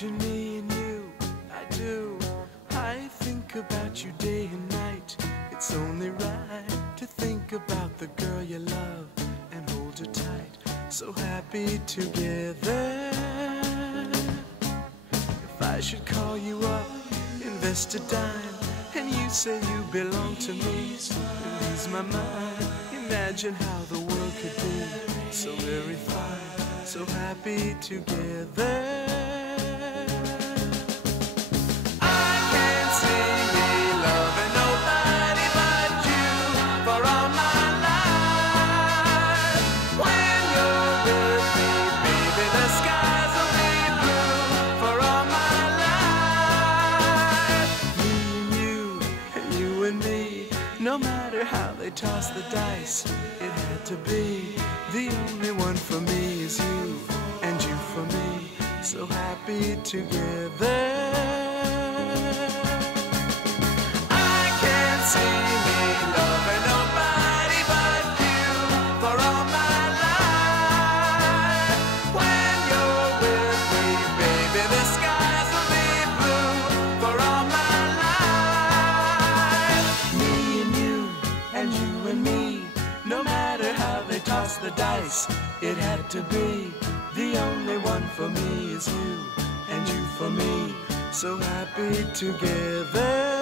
Imagine me and you, I do. I think about you day and night. It's only right to think about the girl you love and hold her tight. So happy together. If I should call you up, invest a dime, and you say you belong to me, it ease my mind. Imagine how the world could be so very fine, so happy together. No matter how they toss the dice, it had to be. The only one for me is you, and you for me, so happy together. I can't see me loving nobody but you for all my life. When you're with me, baby, the skies will be blue for all my life. Me and you and you and me, no matter how they toss the dice, it had to be. The only one for me is you, and you for me, so happy together.